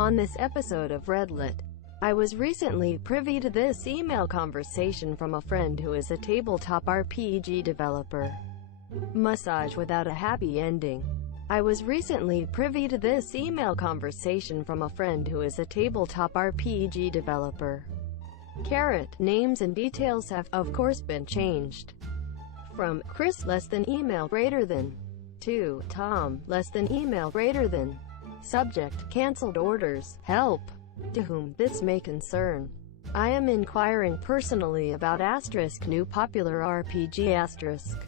On this episode of Redlit, I was recently privy to this email conversation from a friend who is a tabletop RPG developer. Massage without a happy ending. I was recently privy to this email conversation from a friend who is a tabletop RPG developer. Names and details have, of course, been changed. From Chris email greater than to Tom email greater than. Subject: cancelled orders. Help. To whom this may concern. I am inquiring personally about new popular RPG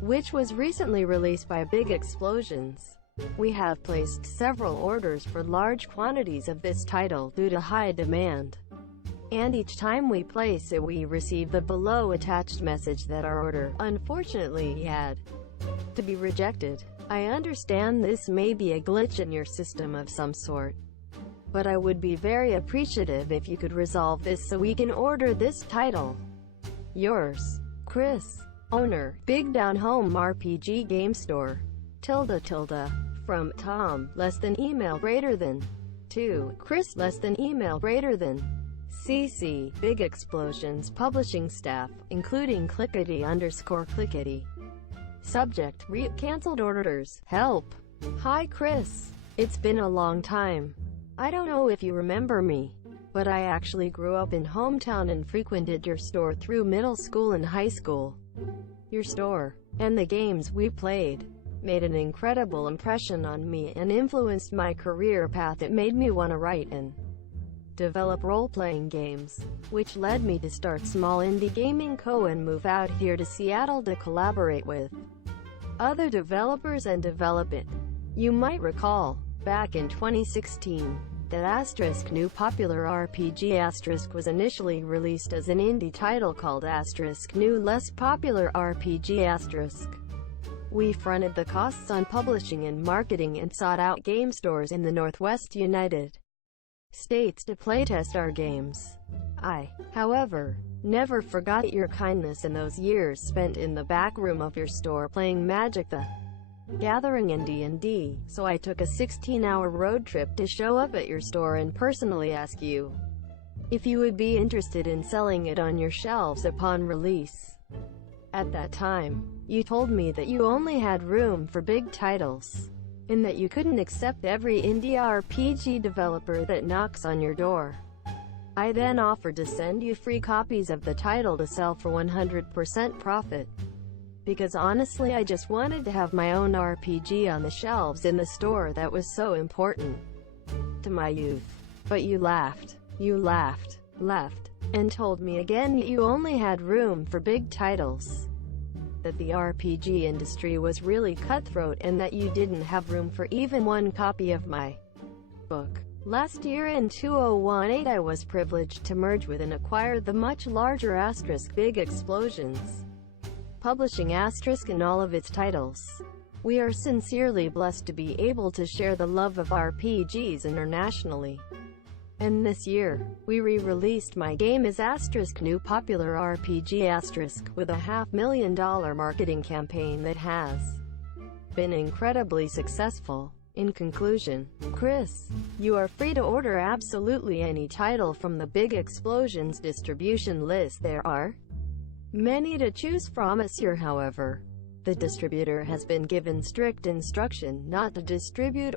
which was recently released by Big Explosions. We have placed several orders for large quantities of this title due to high demand. And each time we place it, we receive the below attached message that our order, unfortunately, had to be rejected. I understand this may be a glitch in your system of some sort, but I would be very appreciative if you could resolve this so we can order this title. Yours, Chris. Owner, Big Down Home RPG Game Store. From Tom email greater than to Chris email greater than. CC, Big Explosions Publishing Staff, including clickety_clickety. Subject: cancelled orders. Help. Hi Chris. It's been a long time. I don't know if you remember me, but I actually grew up in hometown and frequented your store through middle school and high school. Your store, and the games we played, made an incredible impression on me and influenced my career path. It made me want to write and develop role-playing games, which led me to start Small Indie Gaming Co. and move out here to Seattle to collaborate with other developers and develop it. You might recall, back in 2016, that new popular RPG was initially released as an indie title called new less popular RPG We fronted the costs on publishing and marketing and sought out game stores in the Northwest United States to playtest our games. I, however, never forgot your kindness in those years spent in the back room of your store playing Magic the Gathering and D&D, so I took a 16-hour road trip to show up at your store and personally ask you if you would be interested in selling it on your shelves upon release. At that time, you told me that you only had room for big titles, and that you couldn't accept every indie RPG developer that knocks on your door. I then offered to send you free copies of the title to sell for 100% profit. Because honestly, I just wanted to have my own RPG on the shelves in the store that was so important to my youth. But you laughed, left, and told me again you only had room for big titles, that the RPG industry was really cutthroat, and that you didn't have room for even one copy of my book. Last year in 2018, I was privileged to merge with and acquire the much larger Big Explosions Publishing and all of its titles. We are sincerely blessed to be able to share the love of RPGs internationally. And this year, we re-released my game as new popular RPG with a $500,000 marketing campaign that has been incredibly successful. In conclusion, Chris, you are free to order absolutely any title from the Big Explosions distribution list. There are many to choose from this year. However, the distributor has been given strict instruction not to distribute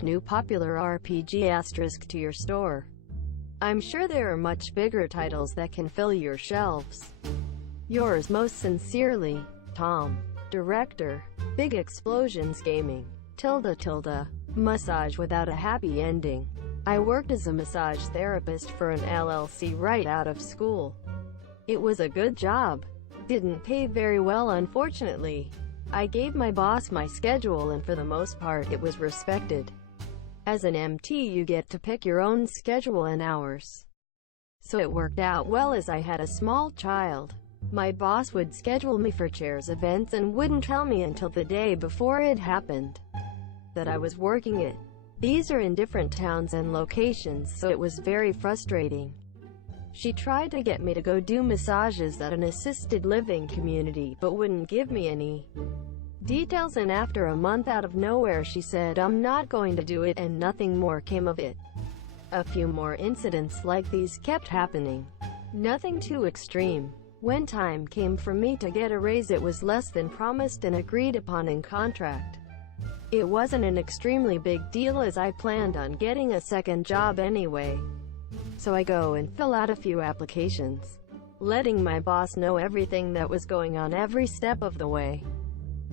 new popular RPG to your store. I'm sure there are much bigger titles that can fill your shelves. Yours most sincerely, Tom. Director, Big Explosions Gaming. Massage without a happy ending. I worked as a massage therapist for an LLC right out of school. It was a good job. Didn't pay very well, unfortunately. I gave my boss my schedule, and for the most part it was respected. As an MT, you get to pick your own schedule and hours. So it worked out well. As I had a small child, my boss would schedule me for chairs events and wouldn't tell me until the day before it happened that I was working it. These are in different towns and locations, so it was very frustrating. She tried to get me to go do massages at an assisted living community, but wouldn't give me any. details, and after a month, out of nowhere, she said, "I'm not going to do it," and nothing more came of it. A few more incidents like these kept happening. Nothing too extreme. When time came for me to get a raise, it was less than promised and agreed upon in contract. It wasn't an extremely big deal, as I planned on getting a second job anyway. So I go and fill out a few applications, letting my boss know everything that was going on every step of the way.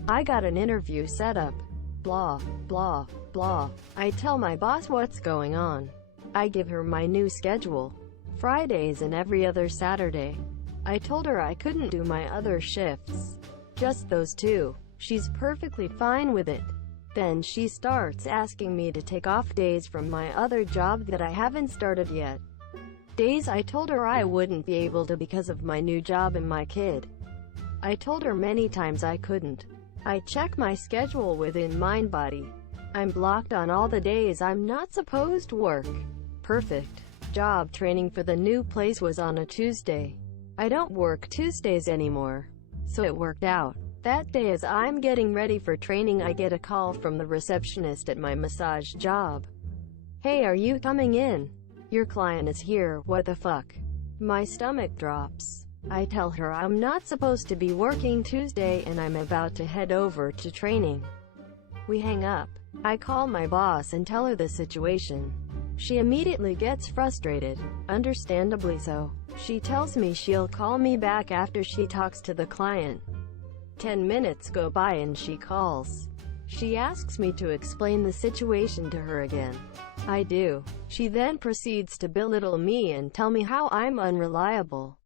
I got an interview set up. Blah, blah, blah. I tell my boss what's going on. I give her my new schedule. Fridays and every other Saturday. I told her I couldn't do my other shifts. Just those two. She's perfectly fine with it. Then she starts asking me to take off days from my other job that I haven't started yet. Days I told her I wouldn't be able to because of my new job and my kid. I told her many times I couldn't. I check my schedule within MindBody. I'm blocked on all the days I'm not supposed to work. Perfect. Job training for the new place was on a Tuesday. I don't work Tuesdays anymore. So it worked out. That day, as I'm getting ready for training, I get a call from the receptionist at my massage job. "Hey, are you coming in? Your client is here." What the fuck? My stomach drops. I tell her I'm not supposed to be working Tuesday and I'm about to head over to training. We hang up. I call my boss and tell her the situation. She immediately gets frustrated, understandably so. She tells me she'll call me back after she talks to the client. 10 minutes go by and she calls. She asks me to explain the situation to her again. I do. She then proceeds to belittle me and tell me how I'm unreliable,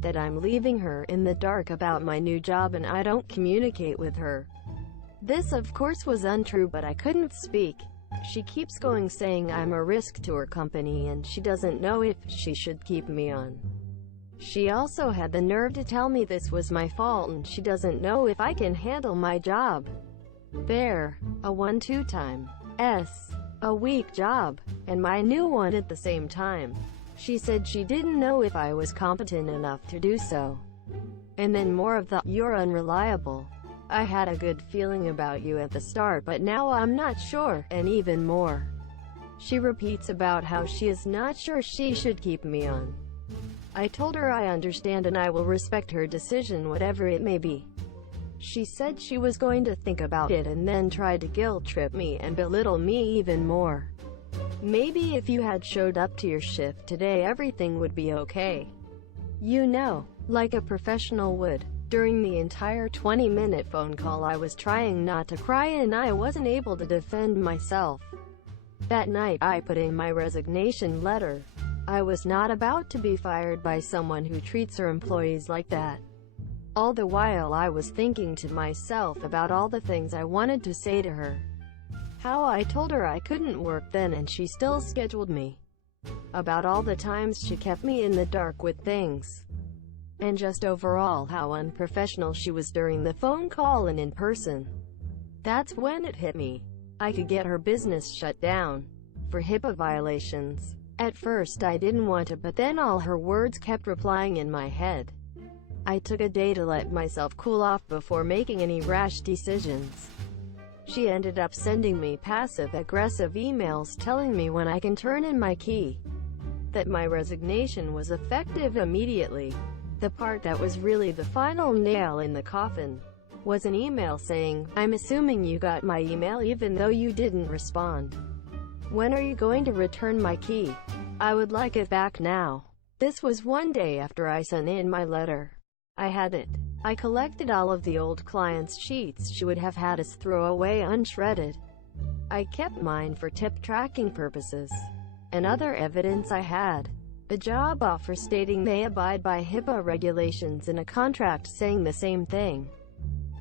that I'm leaving her in the dark about my new job and I don't communicate with her. This of course was untrue, but I couldn't speak. She keeps going, saying I'm a risk to her company and she doesn't know if she should keep me on. She also had the nerve to tell me this was my fault and she doesn't know if I can handle my job. There. A 1-2 time. A weak job. And my new one at the same time. She said she didn't know if I was competent enough to do so. And then more of the, "You're unreliable. I had a good feeling about you at the start, but now I'm not sure," and even more. She repeats about how she is not sure she should keep me on. I told her I understand and I will respect her decision, whatever it may be. She said she was going to think about it and then tried to guilt trip me and belittle me even more. Maybe if you had showed up to your shift today, everything would be okay. You know, like a professional would. During the entire 20-minute phone call, I was trying not to cry and I wasn't able to defend myself. That night, I put in my resignation letter. I was not about to be fired by someone who treats her employees like that. All the while, I was thinking to myself about all the things I wanted to say to her. How I told her I couldn't work then and she still scheduled me. About all the times she kept me in the dark with things. And just overall how unprofessional she was during the phone call and in person. That's when it hit me. I could get her business shut down. For HIPAA violations. At first I didn't want to, but then all her words kept replying in my head. I took a day to let myself cool off before making any rash decisions. She ended up sending me passive-aggressive emails telling me when I can turn in my key. That my resignation was effective immediately. The part that was really the final nail in the coffin was an email saying, "I'm assuming you got my email even though you didn't respond. When are you going to return my key? I would like it back now." This was one day after I sent in my letter. I had it. I collected all of the old clients' sheets she would have had us throw away unshredded. I kept mine for tip tracking purposes. And other evidence I had. The job offer stating they abide by HIPAA regulations and a contract saying the same thing.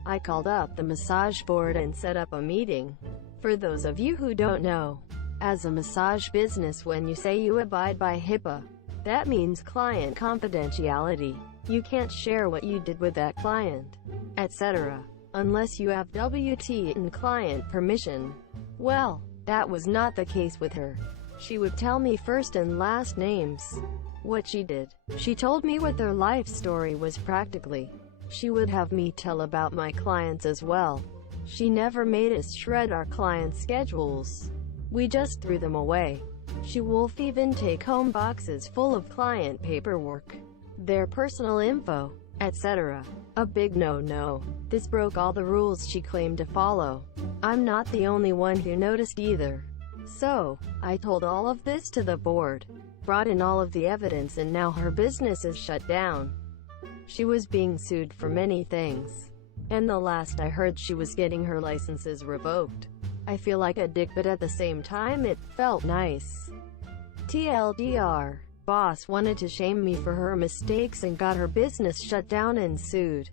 I called up the massage board and set up a meeting. For those of you who don't know, as a massage business, when you say you abide by HIPAA, that means client confidentiality. You can't share what you did with that client, etc., unless you have WT and client permission. Well, that was not the case with her. She would tell me first and last names. What she did. She told me what their life story was practically. She would have me tell about my clients as well. She never made us shred our clients' schedules. We just threw them away. She wolf even take home boxes full of client paperwork, their personal info, etc. A big no-no. This broke all the rules she claimed to follow. I'm not the only one who noticed either. So, I told all of this to the board, brought in all of the evidence, and now her business is shut down. She was being sued for many things. And the last I heard, she was getting her licenses revoked. I feel like a dick, but at the same time it felt nice. TLDR. Boss wanted to shame me for her mistakes and got her business shut down and sued.